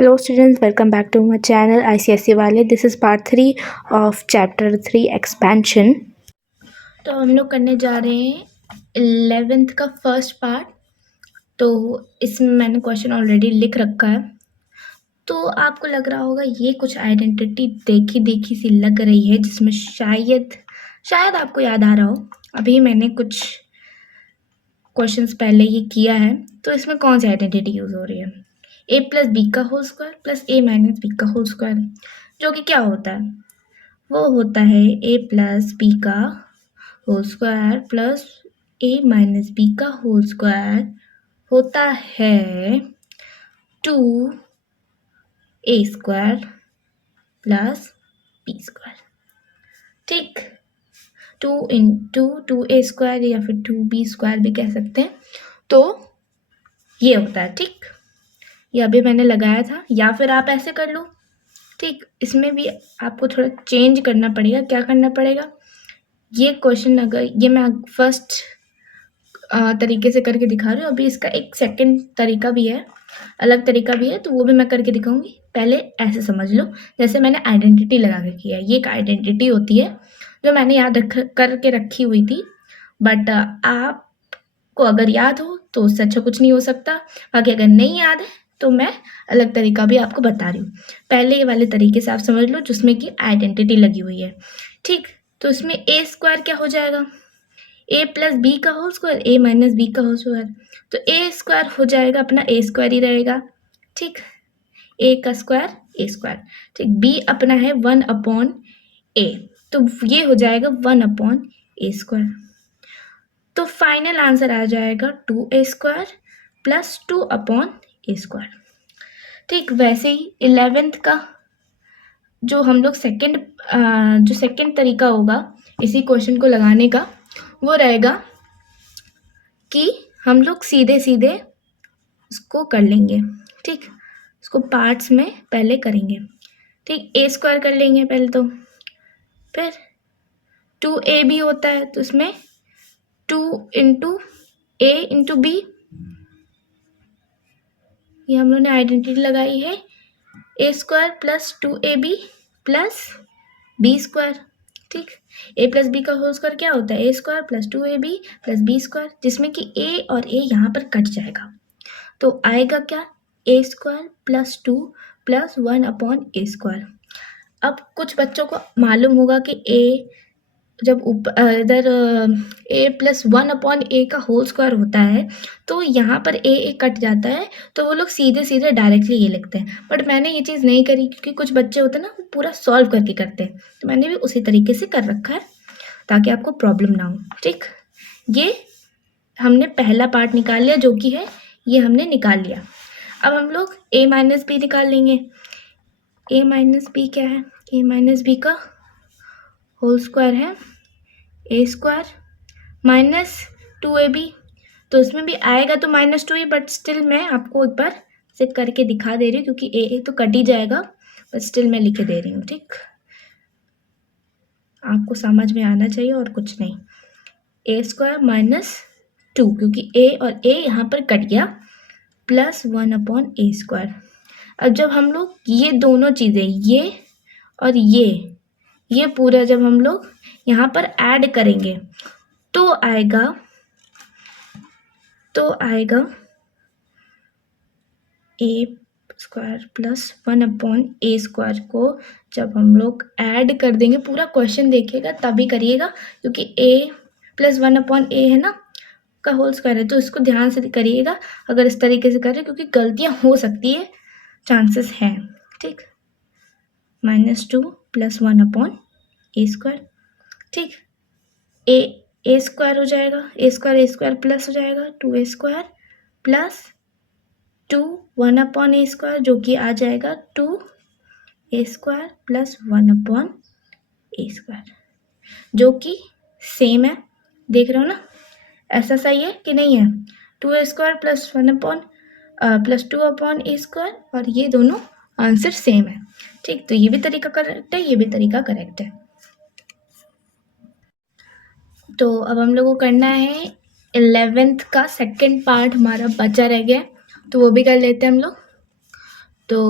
Hello students, welcome back to my channel ICSE वाले. This is part 3 of chapter 3 expansion. तो हम लोग करने जा रहे हैं 11th का फर्स्ट पार्ट. तो इसमें मैंने क्वेश्चन ऑलरेडी लिख रखा है. तो आपको लग रहा होगा ये कुछ आइडेंटिटी देखी सी लग रही है, जिसमें शायद आपको याद आ रहा हो. अभी मैंने कुछ क्वेश्चंस पहले ही किया है. तो इसमें कौन सी आइडेंटिटी यूज़ हो रही है? ए प्लस बी का होल स्क्वायर प्लस ए माइनस बी का होल स्क्वायर, जो कि क्या होता है? वो होता है ए प्लस बी का होल स्क्वायर प्लस ए माइनस बी का होल स्क्वायर होता है 2a square plus B square. ठीक, 2 स्क्वायर या फिर 2b स्क्वायर भी कह सकते हैं. तो ये होता है. ठीक, ये अभी मैंने लगाया था, या फिर आप ऐसे कर लो. ठीक, इसमें भी आपको थोड़ा चेंज करना पड़ेगा. क्या करना पड़ेगा? ये क्वेश्चन अगर ये मैं फर्स्ट तरीके से करके दिखा रही हूँ, अभी इसका एक सेकंड तरीका भी है, अलग तरीका भी है, तो वो भी मैं करके दिखाऊंगी. पहले ऐसे समझ लो जैसे मैंने आइडेंटिटी लगा के किया. ये एक आइडेंटिटी होती है जो मैंने याद करके रखी हुई थी, बट आपको अगर याद हो तो उससे अच्छा कुछ नहीं हो सकता. बाकी अगर नहीं याद है तो मैं अलग तरीका भी आपको बता रही हूँ. पहले ये वाले तरीके से आप समझ लो जिसमें कि आइडेंटिटी लगी हुई है. ठीक, तो इसमें ए स्क्वायर क्या हो जाएगा? ए प्लस बी का होल स्क्वायर, ए माइनस बी का होल स्क्वायर. तो ए स्क्वायर हो जाएगा अपना ए स्क्वायर ही रहेगा. ठीक, ए का स्क्वायर ए स्क्वायर. ठीक, बी अपना है 1/a, तो ये हो जाएगा 1/a स्क्वायर. तो फाइनल आंसर आ जाएगा 2a square plus 2/a square. ठीक, वैसे ही 11th का जो हम लोग सेकंड तरीका होगा इसी क्वेश्चन को लगाने का, वो रहेगा कि हम लोग सीधे इसको कर लेंगे. ठीक, इसको पार्ट्स में पहले करेंगे. ठीक, ए स्क्वायर कर लेंगे पहले, तो फिर 2a भी होता है, तो इसमें 2 इंटू ए इंटू बी, ये हम लोग ने आइडेंटिटी लगाई है. A square plus 2ab plus B square. ठीक, ए प्लस बी का होल स्क्वायर क्या होता है? A square plus 2ab plus B square, जिसमें कि ए और ए यहाँ पर कट जाएगा. तो आएगा क्या? A square plus 2 plus 1/a square. अब कुछ बच्चों को मालूम होगा कि ए जब इधर ए प्लस 1/a का होल स्क्वायर होता है तो यहाँ पर ए कट जाता है, तो वो लोग सीधे डायरेक्टली ये लिखते हैं. बट मैंने ये चीज़ नहीं करी, क्योंकि कुछ बच्चे होते हैं ना, वो पूरा सॉल्व करके करते हैं. तो मैंने भी उसी तरीके से कर रखा है ताकि आपको प्रॉब्लम ना हो. ठीक, ये हमने पहला पार्ट निकाल लिया, जो कि है ये हमने निकाल लिया. अब हम लोग a माइनस बी निकाल लेंगे. a माइनस बी क्या है? a माइनस बी का होल स्क्वायर है ए स्क्वायर माइनस 2ab. तो उसमें भी आएगा तो -2 ही, बट स्टिल मैं आपको एक बार से करके दिखा दे रही हूँ, क्योंकि ए तो कट ही जाएगा, बट स्टिल मैं लिख दे रही हूँ. ठीक, आपको समझ में आना चाहिए और कुछ नहीं. ए स्क्वायर -2, क्योंकि ए और ए यहाँ पर कट गया, प्लस 1/a स्क्वायर. अब जब हम लोग ये दोनों चीज़ें, ये और ये पूरा जब हम लोग यहाँ पर ऐड करेंगे तो आएगा ए स्क्वायर प्लस 1/a स्क्वायर को जब हम लोग ऐड कर देंगे, पूरा क्वेश्चन देखिएगा तभी करिएगा, क्योंकि a प्लस 1/a है ना का होल स्क्वायर है, तो इसको ध्यान से करिएगा अगर इस तरीके से करें, क्योंकि गलतियाँ हो सकती है, चांसेस हैं. ठीक, -2 प्लस 1/a स्क्वायर. ठीक, ए स्क्वायर हो जाएगा, ए स्क्वायर प्लस हो जाएगा 2a square plus 1/a square, जो कि आ जाएगा 2a square plus 1/a square, जो कि सेम है. देख रहे हो ना, ऐसा सही है कि नहीं है? 2a square plus 2/a square, और ये दोनों आंसर सेम है. ठीक, तो ये भी तरीका करेक्ट है, ये भी तरीका करेक्ट है. तो अब हम लोग को करना है 11th का सेकंड पार्ट, हमारा बचा रह गया, तो वो भी कर लेते हैं हम लोग. तो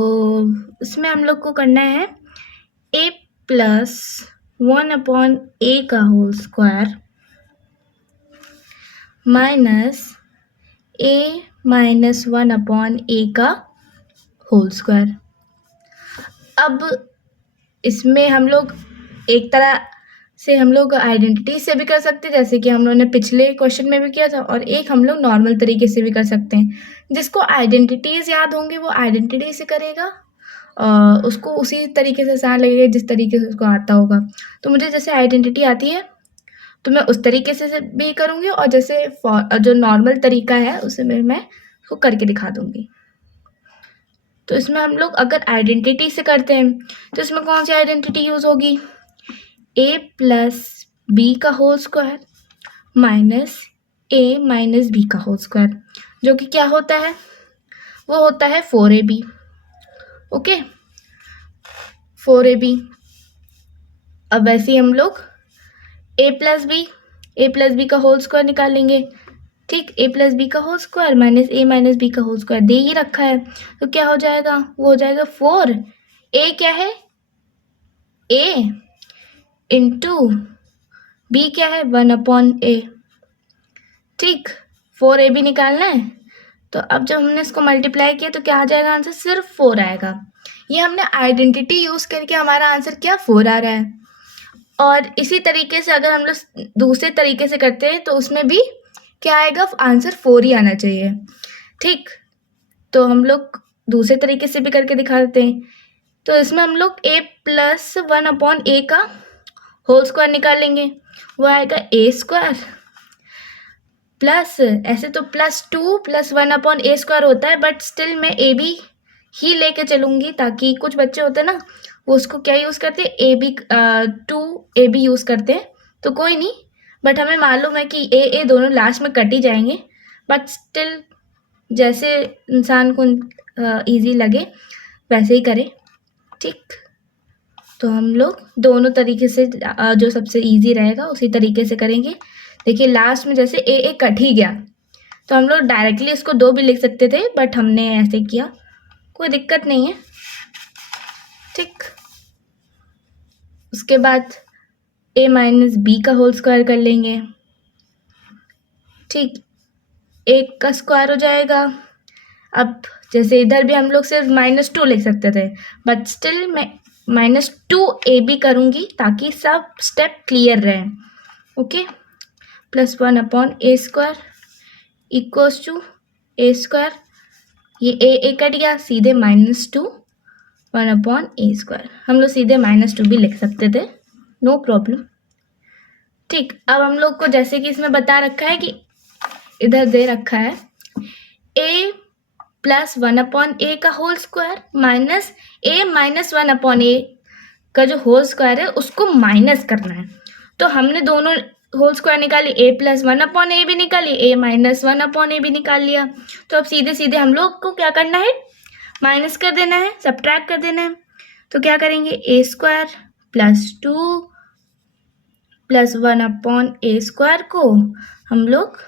इसमें हम लोग को करना है a प्लस 1/a का whole square minus a minus 1/a का होल स्क्वायर। अब इसमें हम लोग एक तरह से हम लोग आइडेंटिटी से भी कर सकते हैं, जैसे कि हम लोगों ने पिछले क्वेश्चन में भी किया था, और एक हम लोग नॉर्मल तरीके से भी कर सकते हैं। जिसको आइडेंटिटीज याद होंगी वो आइडेंटिटी से करेगा, उसको उसी तरीके से आसान लगेगा जिस तरीके से उसको आता होगा। तो मुझे जैसे आइडेंटिटी आती है तो मैं उस तरीके से भी करूँगी, और जैसे जो नॉर्मल तरीका है उसे मैं उसको करके दिखा दूँगी। तो इसमें हम लोग अगर आइडेंटिटी से करते हैं तो इसमें कौन सी आइडेंटिटी यूज़ होगी? a प्लस बी का whole square minus a minus B का होल स्क्वायर, जो कि क्या होता है? वो होता है 4ab। Okay, 4ab। अब वैसे ही हम लोग a प्लस बी का होल स्क्वायर निकालेंगे। ठीक, a प्लस बी का whole square minus a minus B का होल स्क्वायर दे ही रखा है, तो क्या हो जाएगा? वो हो जाएगा 4। a क्या है? a इंटू b क्या है? 1/a। ठीक, 4ab निकालना है। तो अब जब हमने इसको मल्टीप्लाई किया तो क्या आ जाएगा आंसर? सिर्फ 4 आएगा। ये हमने आइडेंटिटी यूज करके हमारा आंसर क्या 4 आ रहा है। और इसी तरीके से अगर हम लोग दूसरे तरीके से करते हैं तो उसमें भी क्या आएगा? आंसर 4 ही आना चाहिए। ठीक, तो हम लोग दूसरे तरीके से भी करके दिखा देते हैं। तो इसमें हम लोग a प्लस 1/a का होल स्क्वायर निकालेंगे, वो आएगा a स्क्वायर प्लस, ऐसे तो +2 प्लस 1/a स्क्वायर होता है, बट स्टिल मैं a b ही लेके चलूँगी, ताकि कुछ बच्चे होते हैं ना वो उसको क्या यूज़ करते हैं? टू ए बी यूज़ करते हैं। तो कोई नहीं, बट हमें मालूम है कि ए दोनों लास्ट में कट ही जाएंगे, बट स्टिल जैसे इंसान को ईजी लगे वैसे ही करें। ठीक, तो हम लोग दोनों तरीके से जो सबसे ईजी रहेगा उसी तरीके से करेंगे। देखिए लास्ट में जैसे ए कट ही गया, तो हम लोग डायरेक्टली इसको 2 भी लिख सकते थे, बट हमने ऐसे किया, कोई दिक्कत नहीं है। ठीक, उसके बाद a माइनस बी का होल स्क्वायर कर लेंगे। ठीक, 1 का स्क्वायर हो जाएगा। अब जैसे इधर भी हम लोग सिर्फ -2 लिख सकते थे, बट स्टिल मैं -2ab करूँगी ताकि सब स्टेप क्लियर रहे। Okay, plus 1/a square equals to a square, ये a कट गया, सीधे -2 1/a स्क्वायर। हम लोग सीधे -2 भी लिख सकते थे, नो प्रॉब्लम। ठीक, अब हम लोग को जैसे कि इसमें बता रखा है कि इधर दे रखा है a प्लस 1/a का whole square minus a minus 1/a का जो होल स्क्वायर है उसको माइनस करना है। तो हमने दोनों होल स्क्वायर निकाली, a प्लस 1/a भी निकाली, a माइनस 1/a भी निकाल लिया। तो अब सीधे सीधे हम लोग को क्या करना है? माइनस कर देना है, सब्ट्रैक्ट कर देना है। तो क्या करेंगे? a square plus 2 plus 1/a square को हम लोग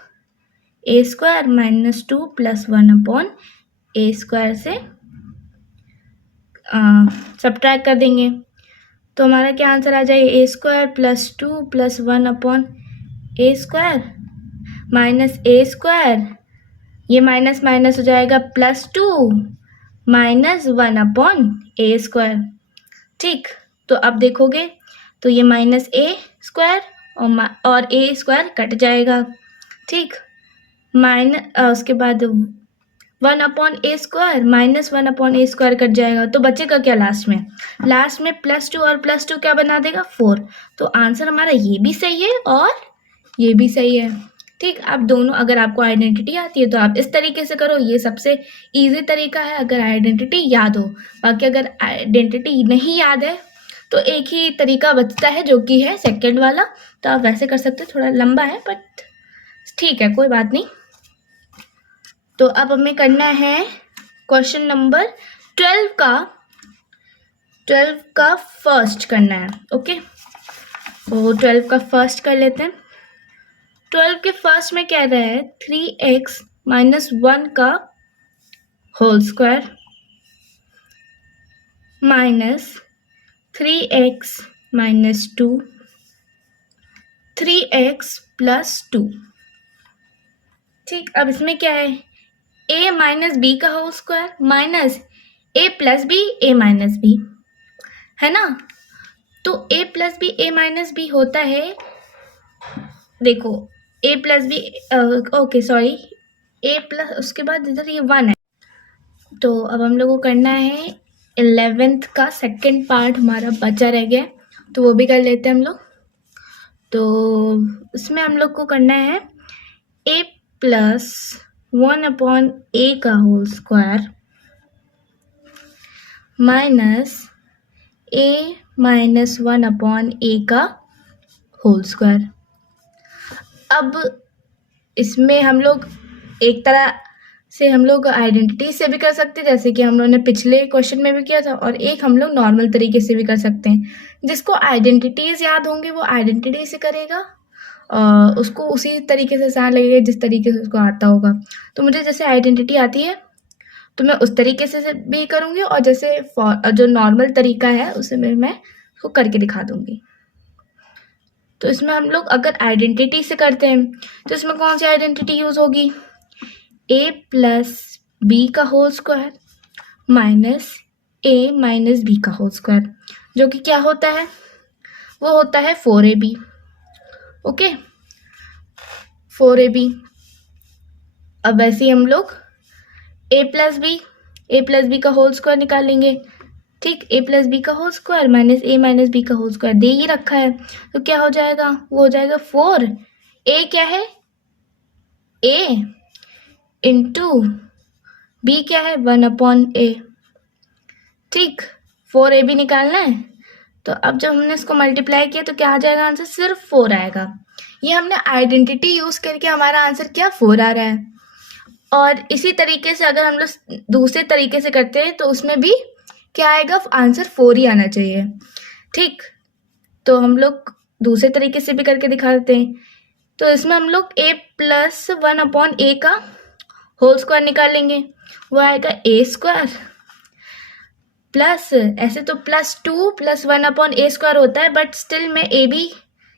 a square minus 2 plus 1/a square से सब्ट्रैक्ट कर देंगे। तो हमारा क्या आंसर आ जाएगा? a square plus 2 plus 1/a square minus a square, ये माइनस माइनस हो जाएगा +2 माइनस 1/a स्क्वायर। ठीक, तो अब देखोगे तो ये माइनस a स्क्वायर और a स्क्वायर कट जाएगा। ठीक, उसके बाद 1/a square minus 1/a square cut जाएगा, तो बचेगा क्या लास्ट में? लास्ट में +2 और +2 क्या बना देगा? 4। तो आंसर हमारा ये भी सही है और ये भी सही है। ठीक, आप दोनों, अगर आपको आइडेंटिटी आती है तो आप इस तरीके से करो, ये सबसे इजी तरीका है अगर आइडेंटिटी याद हो। बाकी अगर आइडेंटिटी नहीं याद है तो एक ही तरीका बचता है जो कि है सेकंड वाला, तो आप वैसे कर सकते हो, थोड़ा लंबा है बट ठीक है, कोई बात नहीं। तो अब हमें करना है क्वेश्चन नंबर 12 का फर्स्ट करना है। ओके, तो 12 का फर्स्ट कर लेते हैं। 12 के फर्स्ट में क्या रहा है? 3x माइनस 1 का whole square minus 3x minus 2, 3x plus 2। ठीक, अब इसमें क्या है, a माइनस बी का whole square minus a plus B a minus B, है ना। तो a plus B a minus B होता है, देखो a plus B, okay sorry, a plus, उसके बाद इधर ये 1 है। तो अब हम लोग को करना है 11th का सेकंड पार्ट हमारा बचा रह गया, तो वो भी कर लेते हैं हम लोग। तो इसमें हम लोग को करना है a प्लस 1/a का whole square minus a minus 1/a का होल स्क्वायर। अब इसमें हम लोग एक तरह से हम लोग आइडेंटिटी से भी कर सकते हैं, जैसे कि हम लोगों ने पिछले क्वेश्चन में भी किया था, और एक हम लोग नॉर्मल तरीके से भी कर सकते हैं। जिसको आइडेंटिटीज याद होंगे वो आइडेंटिटी से करेगा, उसको उसी तरीके से आसान लगेगा जिस तरीके से उसको आता होगा। तो मुझे जैसे आइडेंटिटी आती है तो मैं उस तरीके से भी करूँगी, और जैसे जो नॉर्मल तरीका है उसे मैं उसको करके दिखा दूँगी। तो इसमें हम लोग अगर आइडेंटिटी से करते हैं तो इसमें कौन सी आइडेंटिटी यूज़ होगी, a प्लस बी का whole square minus a minus B का होल स्क्वायर, जो कि क्या होता है, वो होता है 4ab। Okay, 4ab। अब वैसे ही हम लोग a प्लस बी का होल स्क्वायर निकालेंगे। ठीक, a प्लस बी का whole square minus a minus B का होल स्क्वायर दे ही रखा है, तो क्या हो जाएगा, वो हो जाएगा 4, a क्या है, a इंटू b क्या है, 1/a। ठीक, 4ab निकालना है, तो अब जब हमने इसको मल्टीप्लाई किया तो क्या आ जाएगा आंसर, सिर्फ 4 आएगा। ये हमने आइडेंटिटी यूज करके हमारा आंसर क्या 4 आ रहा है। और इसी तरीके से अगर हम लोग दूसरे तरीके से करते हैं तो उसमें भी क्या आएगा, आंसर 4 ही आना चाहिए। ठीक, तो हम लोग दूसरे तरीके से भी करके दिखा देते हैं। तो इसमें हम लोग a प्लस 1/a का होल स्क्वायर निकालेंगे, वो आएगा a स्क्वायर प्लस, ऐसे तो प्लस 2 प्लस 1/a स्क्वायर होता है, बट स्टिल मैं a b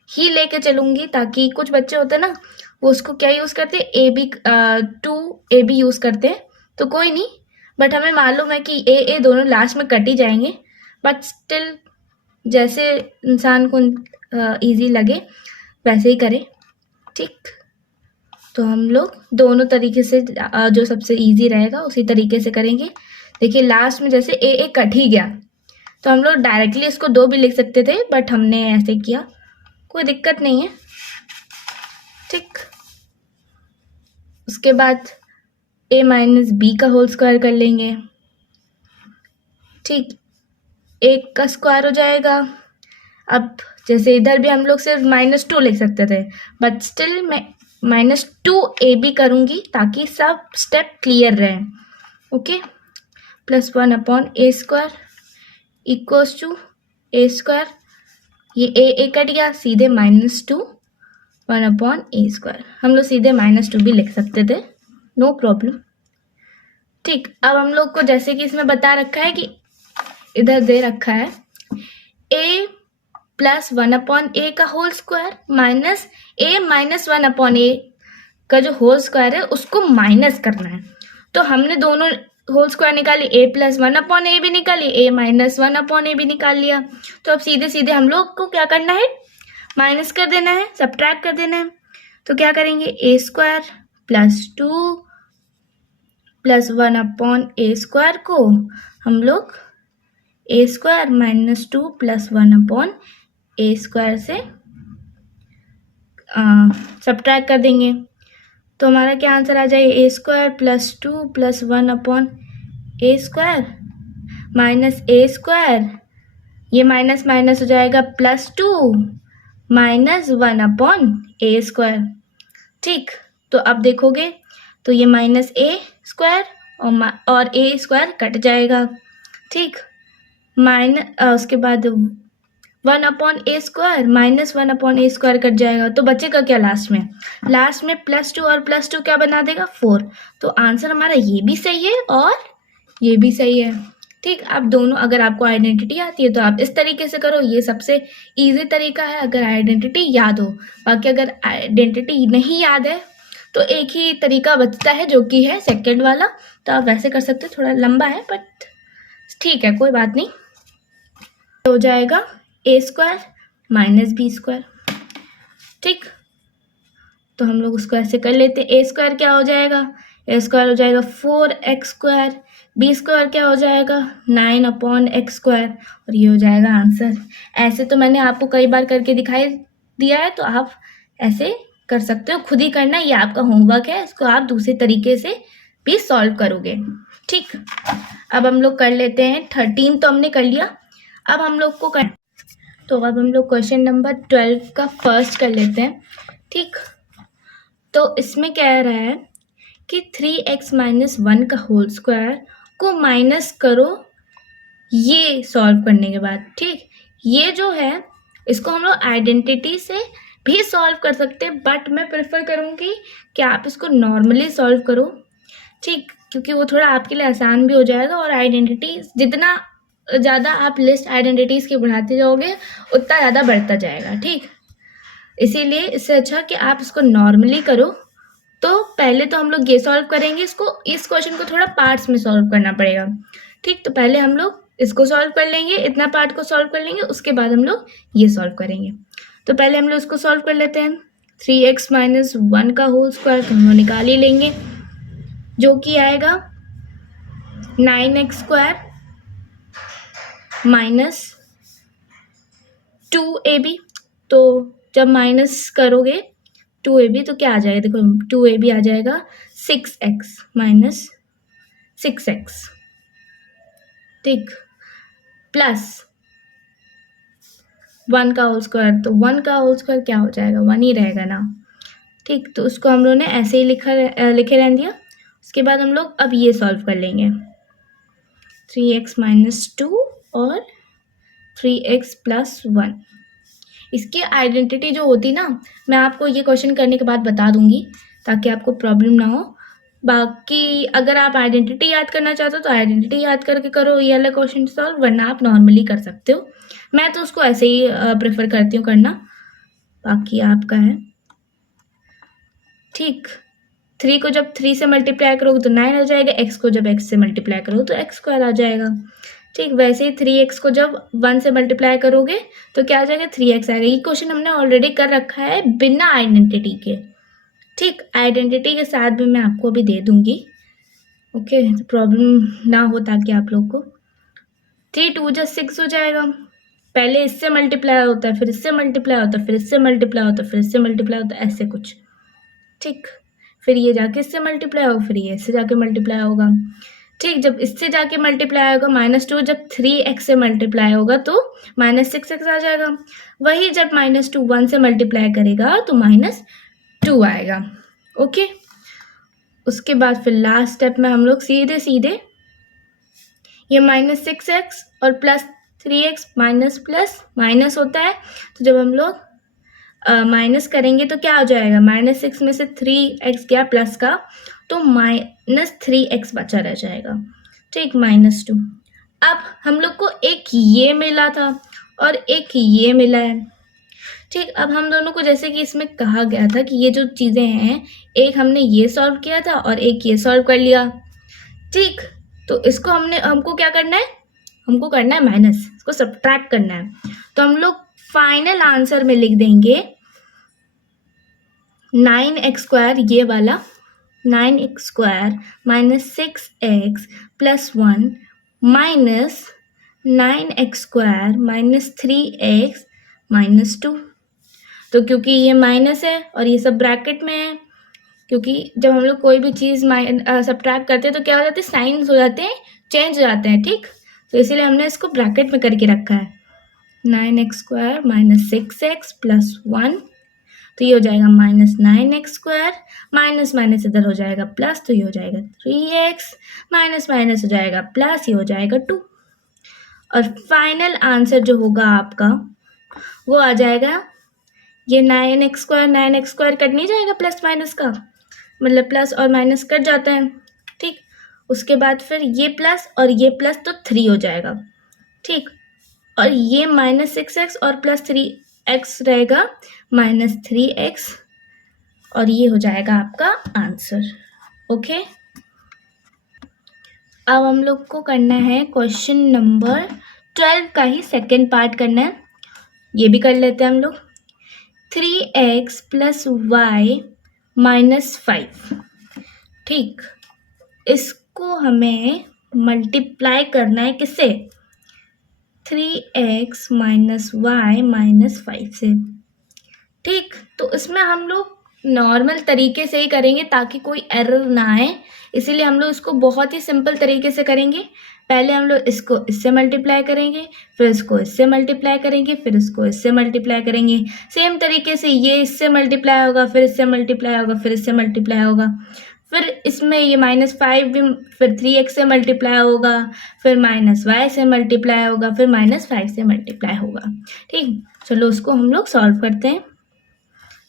ही लेके चलूंगी, ताकि कुछ बच्चे होते हैं ना वो उसको क्या यूज़ करते हैं, टू ए बी यूज़ करते हैं, तो कोई नहीं, बट हमें मालूम है कि ए दोनों लास्ट में कट ही जाएंगे, बट स्टिल जैसे इंसान को इजी लगे वैसे ही करें। ठीक, तो हम लोग दोनों तरीके से जो सबसे इजी रहेगा उसी तरीके से करेंगे। देखिए लास्ट में जैसे ए कट ही गया, तो हम लोग डायरेक्टली इसको 2 भी लिख सकते थे, बट हमने ऐसे किया, कोई दिक्कत नहीं है। ठीक, उसके बाद a माइनस बी का होल स्क्वायर कर लेंगे। ठीक, 1 का स्क्वायर हो जाएगा। अब जैसे इधर भी हम लोग सिर्फ -2 लिख सकते थे, बट स्टिल मैं -2ab करूँगी ताकि सब स्टेप क्लियर रहे। Okay, plus 1/a square equals to a square, ये a कट गया, सीधे -2 1/a स्क्वायर, हम लोग सीधे -2 भी लिख सकते थे, नो प्रॉब्लम। ठीक, अब हम लोग को जैसे कि इसमें बता रखा है कि इधर दे रखा है a प्लस 1/a का whole square minus a minus 1/a का जो होल स्क्वायर है उसको माइनस करना है। तो हमने दोनों होल स्क्वायर निकाली, a प्लस 1/a भी निकाली, a माइनस 1/a भी निकाल लिया। तो अब सीधे सीधे हम लोग को क्या करना है, माइनस कर देना है, सब्ट्रैक्ट कर देना है। तो क्या करेंगे, a square plus 2 plus 1/a square को हम लोग a square minus 2 plus 1/a square से सब्ट्रैक्ट कर देंगे। तो हमारा क्या आंसर आ जाएगा, a square plus 2 plus 1/a square minus a square, ये माइनस माइनस हो जाएगा प्लस 2 माइनस 1/a स्क्वायर। ठीक, तो अब देखोगे तो ये माइनस a स्क्वायर और a स्क्वायर कट जाएगा। ठीक, उसके बाद 1/a square minus 1/a square cut जाएगा, तो बचेगा क्या लास्ट में, +2 और +2 क्या बना देगा 4। तो आंसर हमारा ये भी सही है और ये भी सही है। ठीक, आप दोनों, अगर आपको आइडेंटिटी आती है तो आप इस तरीके से करो, ये सबसे ईजी तरीका है अगर आइडेंटिटी याद हो। बाकी अगर आइडेंटिटी नहीं याद है तो एक ही तरीका बचता है जो कि है सेकंड वाला, तो आप वैसे कर सकते हो, थोड़ा लंबा है बट ठीक है, कोई बात नहीं। हो जाएगा ए स्क्वायर माइनस बी स्क्वायर। ठीक, तो हम लोग उसको ऐसे कर लेते हैं। ए स्क्वायर क्या हो जाएगा, ए स्क्वायर हो जाएगा 4x स्क्वायर, बी स्क्वायर क्या हो जाएगा 9/x स्क्वायर, और ये हो जाएगा आंसर। ऐसे तो मैंने आपको कई बार करके दिखाई दिया है, तो आप ऐसे कर सकते हो, खुद ही करना, ये आपका होमवर्क है, इसको आप दूसरे तरीके से भी सॉल्व करोगे। ठीक, अब हम लोग कर लेते हैं 13 तो हमने कर लिया, अब हम लोग को कर, तो अब हम लोग क्वेश्चन नंबर 12 का फर्स्ट कर लेते हैं। ठीक, तो इसमें कह रहा है कि 3x माइनस 1 का होल स्क्वायर को माइनस करो ये सॉल्व करने के बाद। ठीक, ये जो है इसको हम लोग आइडेंटिटी से भी सॉल्व कर सकते हैं, बट मैं प्रेफर करूँगी कि आप इसको नॉर्मली सॉल्व करो। ठीक, क्योंकि वो थोड़ा आपके लिए आसान भी हो जाएगा, और आइडेंटिटी जितना ज़्यादा आप लिस्ट आइडेंटिटीज़ की बढ़ाते जाओगे उतना ज़्यादा बढ़ता जाएगा। ठीक, इसीलिए इससे अच्छा कि आप इसको नॉर्मली करो। तो पहले तो हम लोग ये सॉल्व करेंगे, इसको, इस क्वेश्चन को थोड़ा पार्ट्स में सॉल्व करना पड़ेगा। ठीक, तो पहले हम लोग इसको सॉल्व कर लेंगे, इतना पार्ट को सॉल्व कर लेंगे, उसके बाद हम लोग ये सॉल्व करेंगे। तो पहले हम लोग इसको सॉल्व कर लेते हैं। 3x माइनस 1 का होल स्क्वायर तो हम लोग निकाल ही लेंगे, जो कि आएगा 9x स्क्वायर माइनस 2ab। तो जब माइनस करोगे 2ab तो क्या आ जाएगा, देखो 2ab आ जाएगा 6x माइनस 6x। ठीक, प्लस 1 का होल स्क्वायर, तो 1 का होल स्क्वायर क्या हो जाएगा, 1 ही रहेगा ना। ठीक, तो उसको हम लोगों ने ऐसे ही लिखे रहने दिया। उसके बाद हम लोग अब ये सॉल्व कर लेंगे, 3x माइनस 2 और 3x प्लस 1। इसकी आइडेंटिटी जो होती ना, मैं आपको ये क्वेश्चन करने के बाद बता दूंगी ताकि आपको प्रॉब्लम ना हो। बाकी अगर आप आइडेंटिटी याद करना चाहते हो तो आइडेंटिटी याद करके करो ये वाला क्वेश्चन सॉल्व, वरना आप नॉर्मली कर सकते हो। मैं तो उसको ऐसे ही प्रेफर करती हूँ करना, बाकी आपका है। ठीक, 3 को जब 3 से मल्टीप्लाई करोगे तो 9 हो जाएगा, x को जब x से मल्टीप्लाई करोगे तो x स्क्वायर आ जाएगा। ठीक, वैसे ही 3x को जब 1 से मल्टीप्लाई करोगे तो क्या आ जाएगा 3x आएगा। ये क्वेश्चन हमने ऑलरेडी कर रखा है बिना आइडेंटिटी के। ठीक, आइडेंटिटी के साथ भी मैं आपको अभी दे दूंगी, ओके, तो प्रॉब्लम ना हो ताकि आप लोग को। 3 2 जा 6 हो जाएगा, पहले इससे मल्टीप्लाई होता है, फिर इससे मल्टीप्लाई होता है, फिर इससे मल्टीप्लाई होता है, फिर इससे मल्टीप्लाई होता है, ऐसे कुछ। ठीक, फिर ये जाके इससे मल्टीप्लाई होगा, फिर ये इससे जाके मल्टीप्लाई होगा। ठीक, जब इससे जाके मल्टीप्लाई होगा -2, जब 3x से मल्टीप्लाई होगा तो -6x आ जाएगा। वही जब -2 1 से मल्टीप्लाई करेगा तो -2 आएगा। ओके, उसके बाद फिर लास्ट स्टेप में हम लोग सीधे सीधे ये -6x और plus 3x minus plus minus होता है, तो जब हम लोग माइनस करेंगे तो क्या हो जाएगा, -6 में से 3x गया प्लस का, तो -3x बचा रह जाएगा। ठीक, -2। अब हम लोग को एक ये मिला था और एक ये मिला है। ठीक, अब हम दोनों को, जैसे कि इसमें कहा गया था कि ये जो चीज़ें हैं, एक हमने ये सॉल्व किया था और एक ये सॉल्व कर लिया। ठीक, तो इसको हमको क्या करना है, हमको करना है माइनस, इसको सब्ट्रैक्ट करना है। तो हम लोग फाइनल आंसर में लिख देंगे 9x स्क्वायर, ये वाला 9x square minus 6x plus 1 minus 9x square minus 3x minus 2। तो क्योंकि ये माइनस है और ये सब ब्रैकेट में है, क्योंकि जब हम लोग कोई भी चीज़ सब्ट्रैक्ट करते हैं तो क्या हो जाते हैं, साइंस हो जाते हैं, चेंज हो जाते हैं। ठीक, तो इसीलिए हमने इसको ब्रैकेट में करके रखा है, 9x square minus 6x plus 1, तो ये हो जाएगा -9x स्क्वायर, माइनस माइनस इधर हो जाएगा प्लस, तो ये हो जाएगा 3x, माइनस माइनस हो जाएगा प्लस, ये हो जाएगा 2। और फाइनल आंसर जो होगा आपका वो आ जाएगा, ये 9x स्क्वायर कट नहीं जाएगा प्लस माइनस का, मतलब प्लस और माइनस कट जाता है। ठीक, उसके बाद फिर ये प्लस और ये प्लस तो 3 हो जाएगा, ठीक। और ये -6x और +3x रहेगा -3x, और ये हो जाएगा आपका आंसर। ओके, अब हम लोग को करना है क्वेश्चन नंबर 12 का ही सेकेंड पार्ट करना है, ये भी कर लेते हैं हम लोग। 3x + y - 5, ठीक, इसको हमें मल्टीप्लाई करना है किससे? 3x - y - 5 से, ठीक। तो इसमें हम लोग नॉर्मल तरीके से ही करेंगे ताकि कोई एरर ना आए, इसीलिए हम लोग इसको बहुत ही सिंपल तरीके से करेंगे। पहले हम लोग इसको इससे मल्टीप्लाई करेंगे, फिर इसको इससे मल्टीप्लाई करेंगे, फिर इसको इससे मल्टीप्लाई करेंगे। सेम तरीके से ये इससे मल्टीप्लाई होगा, फिर इससे मल्टीप्लाई होगा, फिर इससे मल्टीप्लाई होगा, फिर इसमें ये -5 भी फिर 3x से मल्टीप्लाई होगा, फिर -y से मल्टीप्लाई होगा, फिर -5 से मल्टीप्लाई होगा, ठीक। चलो उसको हम लोग सॉल्व करते हैं।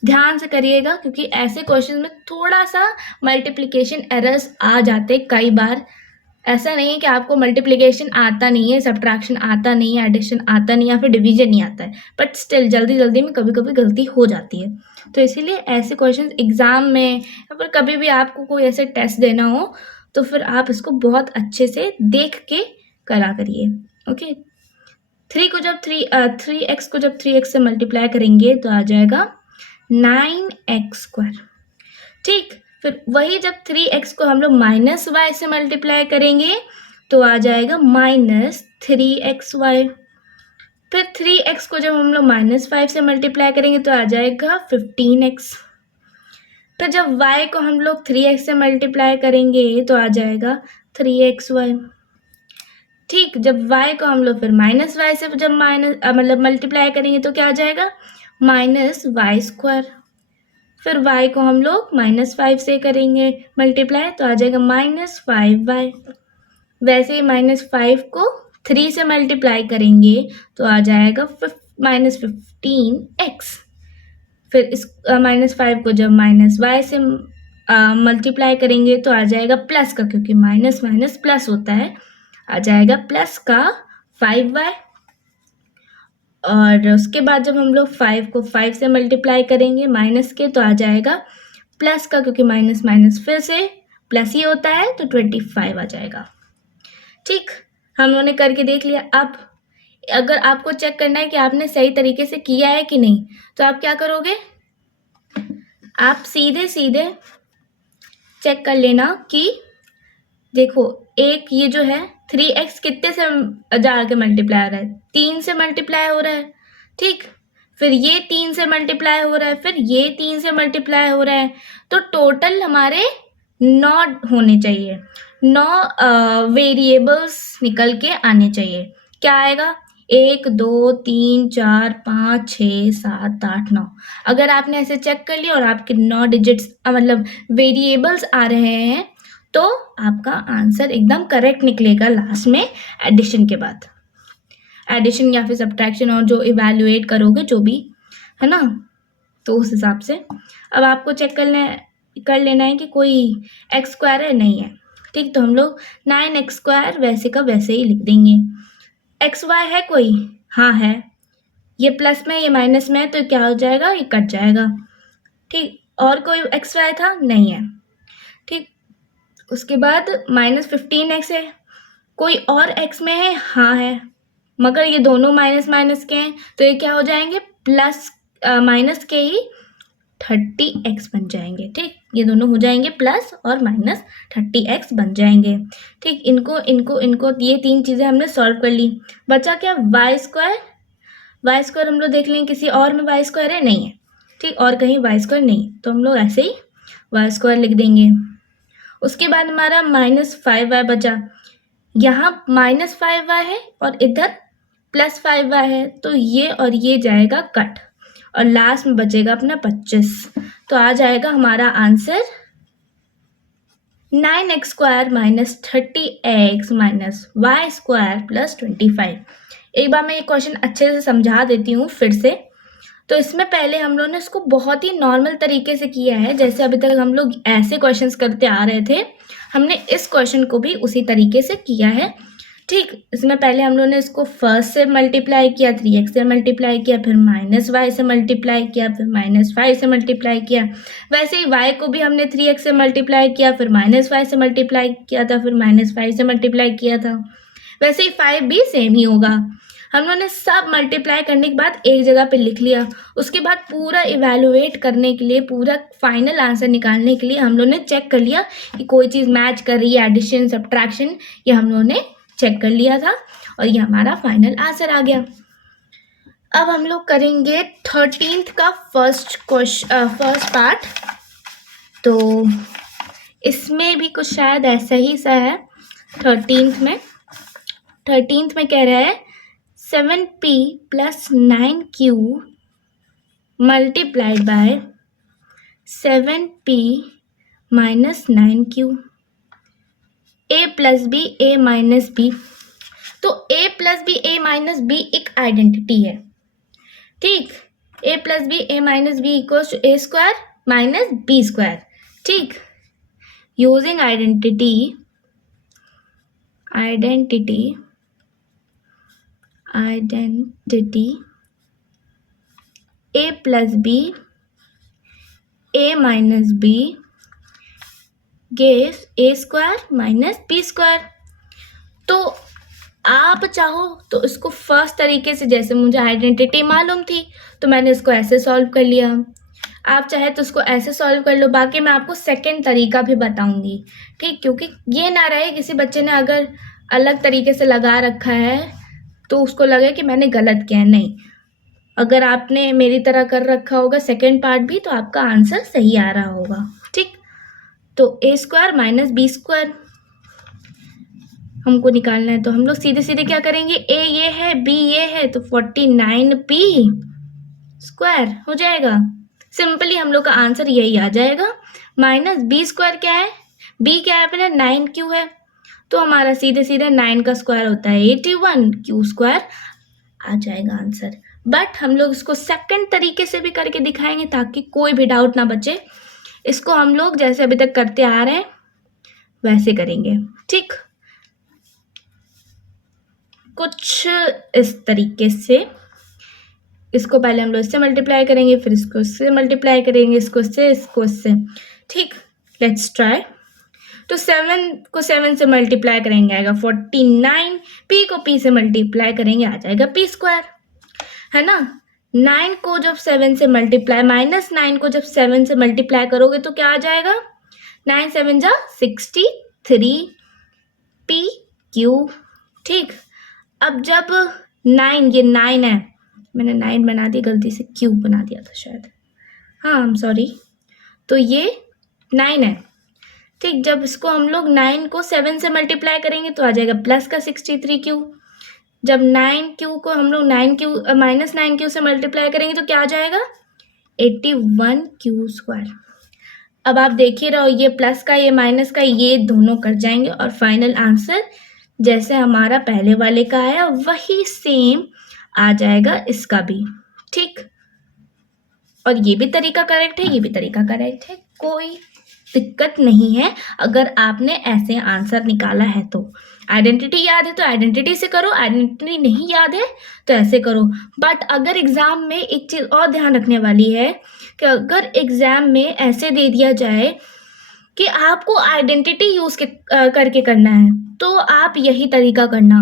ध्यान से करिएगा क्योंकि ऐसे क्वेश्चन में थोड़ा सा मल्टीप्लिकेशन एरर्स आ जाते कई बार। ऐसा नहीं है कि आपको मल्टीप्लिकेशन आता नहीं है, सब्ट्रैक्शन आता नहीं है, एडिशन आता नहीं है, या फिर डिवीजन नहीं आता है, बट स्टिल जल्दी जल्दी में कभी कभी गलती हो जाती है। तो इसीलिए ऐसे क्वेश्चन एग्जाम में या फिर कभी भी आपको कोई ऐसे टेस्ट देना हो तो फिर आप इसको बहुत अच्छे से देख के करा करिए। ओके, 3x को जब 3x से मल्टीप्लाई करेंगे तो आ जाएगा 9x², ठीक। फिर वही जब 3x को हम लोग -y से मल्टीप्लाई करेंगे तो आ जाएगा -3xy। फिर 3x को जब हम लोग -5 से मल्टीप्लाई करेंगे तो आ जाएगा 15x। फिर जब y को हम लोग 3x से मल्टीप्लाई करेंगे तो आ जाएगा 3xy, ठीक। जब y को हम लोग फिर -y से जब मतलब मल्टीप्लाई करेंगे तो क्या आ जाएगा -y²। फिर y को हम लोग -5 से करेंगे मल्टीप्लाई तो आ जाएगा -5y। वैसे ही -5 को 3 से मल्टीप्लाई करेंगे तो आ जाएगा -15x। फिर इस -5 को जब -y से मल्टीप्लाई करेंगे तो आ जाएगा प्लस का, क्योंकि माइनस माइनस प्लस होता है, आ जाएगा प्लस का 5y। और उसके बाद जब हम लोग 5 को 5 से मल्टीप्लाई करेंगे माइनस के तो आ जाएगा प्लस का, क्योंकि माइनस माइनस फिर से प्लस ही होता है, तो 25 आ जाएगा, ठीक। हम लोगों ने करके देख लिया। अब अगर आपको चेक करना है कि आपने सही तरीके से किया है कि नहीं, तो आप क्या करोगे, आप सीधे सीधे चेक कर लेना कि देखो एक ये जो है 3x कितने से जा के मल्टीप्लाई हो रहा है, 3 से मल्टीप्लाई हो रहा है, ठीक। फिर ये 3 से मल्टीप्लाई हो रहा है, फिर ये 3 से मल्टीप्लाई हो रहा है, तो टोटल हमारे 9 होने चाहिए, 9 वेरिएबल्स निकल के आने चाहिए। क्या आएगा, 1 2 3 4 5 6 7 8 9। अगर आपने ऐसे चेक कर लिया और आपके 9 डिजिट्स मतलब वेरिएबल्स आ रहे हैं तो आपका आंसर एकदम करेक्ट निकलेगा लास्ट में एडिशन के बाद, एडिशन या फिर सब्ट्रैक्शन और जो इवैल्यूएट करोगे जो भी है ना, तो उस हिसाब से अब आपको चेक कर लेना है कि कोई x² है नहीं है, ठीक। तो हम लोग 9x² वैसे का वैसे ही लिख देंगे। xy है कोई, हाँ है, ये प्लस में ये माइनस में है तो क्या हो जाएगा, ये कट जाएगा, ठीक। और कोई xy था, नहीं है, ठीक। उसके बाद -15x है, कोई और x में है, हाँ है, मगर ये दोनों माइनस माइनस के हैं तो ये क्या हो जाएंगे, प्लस माइनस के ही 30x बन जाएंगे, ठीक। ये दोनों हो जाएंगे प्लस और माइनस 30x बन जाएंगे, ठीक। इनको इनको इनको ये 3 चीज़ें हमने सॉल्व कर ली। बचा क्या, y² हम लोग देख लेंगे किसी और में y² है, नहीं है, ठीक। और कहीं y² नहीं, तो हम लोग ऐसे ही y² लिख देंगे। उसके बाद हमारा -5y बचा, यहाँ -5y है और इधर +5y है, तो ये और ये जाएगा कट और लास्ट में बचेगा अपना 25। तो आ जाएगा हमारा आंसर 9x² - 30x - y² + 25। एक बार मैं ये क्वेश्चन अच्छे से समझा देती हूँ फिर से। तो इसमें पहले हम लोगों ने इसको बहुत ही नॉर्मल तरीके से किया है, जैसे अभी तक हम लोग ऐसे क्वेश्चंस करते आ रहे थे, हमने इस क्वेश्चन को भी उसी तरीके से किया है। ठीक, इसमें पहले हम लोगों ने इसको फर्स्ट से मल्टीप्लाई किया, 3x से मल्टीप्लाई किया, फिर -y से मल्टीप्लाई किया, फिर -5 से मल्टीप्लाई किया। वैसे ही y को भी हमने 3x से मल्टीप्लाई किया, फिर -y से मल्टीप्लाई किया था, फिर -5 से मल्टीप्लाई किया था। वैसे ही 5 भी सेम ही होगा। हम लोगों ने सब मल्टीप्लाई करने के बाद एक जगह पे लिख लिया। उसके बाद पूरा इवैल्यूएट करने के लिए, पूरा फाइनल आंसर निकालने के लिए हम लोगों ने चेक कर लिया कि कोई चीज़ मैच कर रही है, एडिशन सब्ट्रैक्शन, ये हम लोगों ने चेक कर लिया था और ये हमारा फाइनल आंसर आ गया। अब हम लोग करेंगे 13th का फर्स्ट पार्ट। तो इसमें भी कुछ शायद ऐसा ही सा है। 13th में कह रहा है 7p + 9q multiplied by 7p - 9q a + b a - b। तो a + b a - b एक आइडेंटिटी है। ठीक, a + b a - b = a² - b²। ठीक, using identity a + b a - b gives a² - b²। तो आप चाहो तो इसको फर्स्ट तरीके से, जैसे मुझे आइडेंटिटी मालूम थी तो मैंने इसको ऐसे सॉल्व कर लिया। आप चाहे तो इसको ऐसे सॉल्व कर लो। बाकी मैं आपको सेकंड तरीका भी बताऊंगी। ठीक, क्योंकि ये ना रहे किसी बच्चे ने अगर अलग तरीके से लगा रखा है तो उसको लगे कि मैंने गलत किया है। नहीं, अगर आपने मेरी तरह कर रखा होगा सेकंड पार्ट भी तो आपका आंसर सही आ रहा होगा। ठीक, तो a² - b² हमको निकालना है। तो हम लोग सीधे सीधे क्या करेंगे, a ये है, b ये है, तो 49p² हो जाएगा। सिंपली हम लोग का आंसर यही आ जाएगा। -b² क्या है, b क्या है अपना 9q है, तो हमारा सीधे सीधे 9 का स्क्वायर होता है 81, q² आ जाएगा आंसर। बट हम लोग इसको सेकंड तरीके से भी करके दिखाएंगे ताकि कोई भी डाउट ना बचे। इसको हम लोग जैसे अभी तक करते आ रहे हैं वैसे करेंगे। ठीक, कुछ इस तरीके से। इसको पहले हम लोग इससे मल्टीप्लाई करेंगे, फिर इसको इससे मल्टीप्लाई करेंगे, इसको इससे। ठीक, लेट्स ट्राई। तो 7 को 7 से मल्टीप्लाई करेंगे आएगा 49, p को p से मल्टीप्लाई करेंगे आ जाएगा p², है ना। 9 को जब 7 से मल्टीप्लाई, -9 को जब 7 से मल्टीप्लाई करोगे तो क्या आ जाएगा, 9 7 जा 63 pq। ठीक, अब जब 9, ये 9 है, मैंने 9 बना दी गलती से, क्यूब बना दिया था शायद, हाँ आई एम सॉरी। तो ये 9 है। ठीक, जब इसको हम लोग 9 को 7 से मल्टीप्लाई करेंगे तो आ जाएगा प्लस का 63q। जब 9q को हम लोग -9q से मल्टीप्लाई करेंगे तो क्या आ जाएगा, 81q²। अब आप देख ही रहो, ये प्लस का ये माइनस का ये दोनों कट जाएंगे और फाइनल आंसर जैसे हमारा पहले वाले का आया वही सेम आ जाएगा इसका भी। ठीक, और ये भी तरीका करेक्ट है, ये भी तरीका करेक्ट है, कोई दिक्कत नहीं है अगर आपने ऐसे आंसर निकाला है तो। आइडेंटिटी याद है तो आइडेंटिटी से करो, आइडेंटिटी नहीं याद है तो ऐसे करो। बट अगर एग्जाम में एक चीज़ और ध्यान रखने वाली है कि अगर एग्जाम में ऐसे दे दिया जाए कि आपको आइडेंटिटी यूज करके करना है तो आप यही तरीका करना।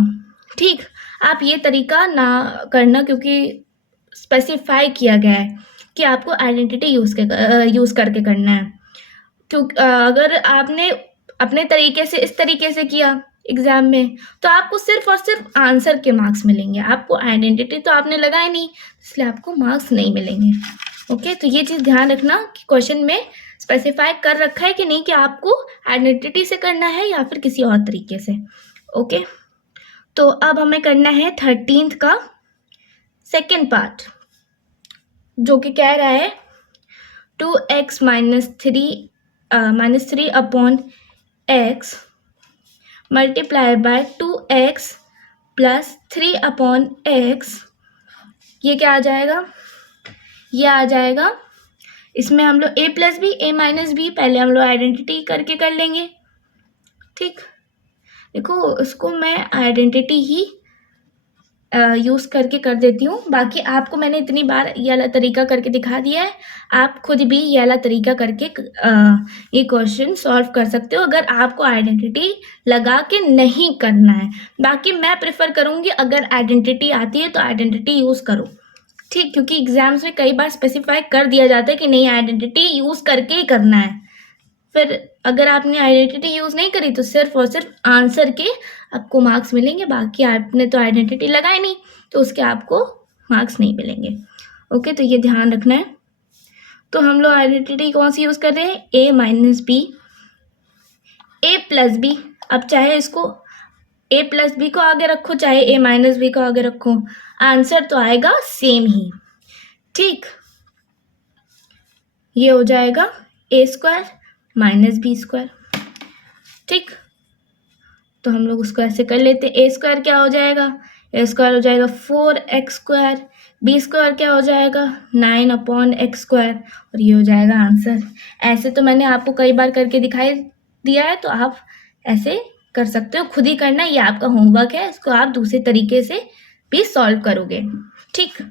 ठीक, आप ये तरीका ना करना क्योंकि स्पेसिफाई किया गया है कि आपको आइडेंटिटी यूज करके करना है। क्योंकि अगर आपने अपने तरीके से इस तरीके से किया एग्जाम में तो आपको सिर्फ और सिर्फ आंसर के मार्क्स मिलेंगे, आपको आइडेंटिटी तो आपने लगाई नहीं, इसलिए आपको मार्क्स नहीं मिलेंगे। ओके, तो ये चीज़ ध्यान रखना कि क्वेश्चन में स्पेसिफाई कर रखा है कि नहीं कि आपको आइडेंटिटी से करना है या फिर किसी और तरीके से। ओके, तो अब हमें करना है 13th का सेकेंड पार्ट, जो कि कह रहा है 2x - 3 upon x multiply by 2x + 3 upon x। ये क्या आ जाएगा, ये आ जाएगा। इसमें हम लोग a plus B a minus B पहले हम लोग आइडेंटिटी करके कर लेंगे। ठीक, देखो इसको मैं आइडेंटिटी ही यूज़ करके कर देती हूँ। बाकी आपको मैंने इतनी बार ये वाला तरीका करके दिखा दिया है, आप खुद भी ये वाला तरीका करके ये क्वेश्चन सॉल्व कर सकते हो अगर आपको आइडेंटिटी लगा के नहीं करना है। बाकी मैं प्रेफर करूँगी अगर आइडेंटिटी आती है तो आइडेंटिटी यूज़ करो। ठीक, क्योंकि एग्जाम्स में कई बार स्पेसिफाई कर दिया जाता है कि नहीं आइडेंटिटी यूज़ करके ही करना है। फिर अगर आपने आइडेंटिटी यूज़ नहीं करी तो सिर्फ और सिर्फ आंसर के आपको मार्क्स मिलेंगे, बाकी आपने तो आइडेंटिटी लगाई नहीं तो उसके आपको मार्क्स नहीं मिलेंगे। ओके, तो ये ध्यान रखना है। तो हम लोग आइडेंटिटी कौन सी यूज़ कर रहे हैं, ए माइनस बी ए प्लस बी। अब चाहे इसको ए प्लस बी को आगे रखो चाहे ए माइनस बी को आगे रखो, आंसर तो आएगा सेम ही। ठीक, ये हो जाएगा ए स्क्वायर माइनस बी स्क्वायर। ठीक, तो हम लोग उसको ऐसे कर लेते हैं। ए स्क्वायर क्या हो जाएगा, ए स्क्वायर हो जाएगा 4x स्क्वायर, बी स्क्वायर क्या हो जाएगा 9/x स्क्वायर, और ये हो जाएगा आंसर। ऐसे तो मैंने आपको कई बार करके दिखाई दिया है, तो आप ऐसे कर सकते हो, खुद ही करना, ये आपका होमवर्क है, इसको आप दूसरे तरीके से भी सॉल्व करोगे। ठीक,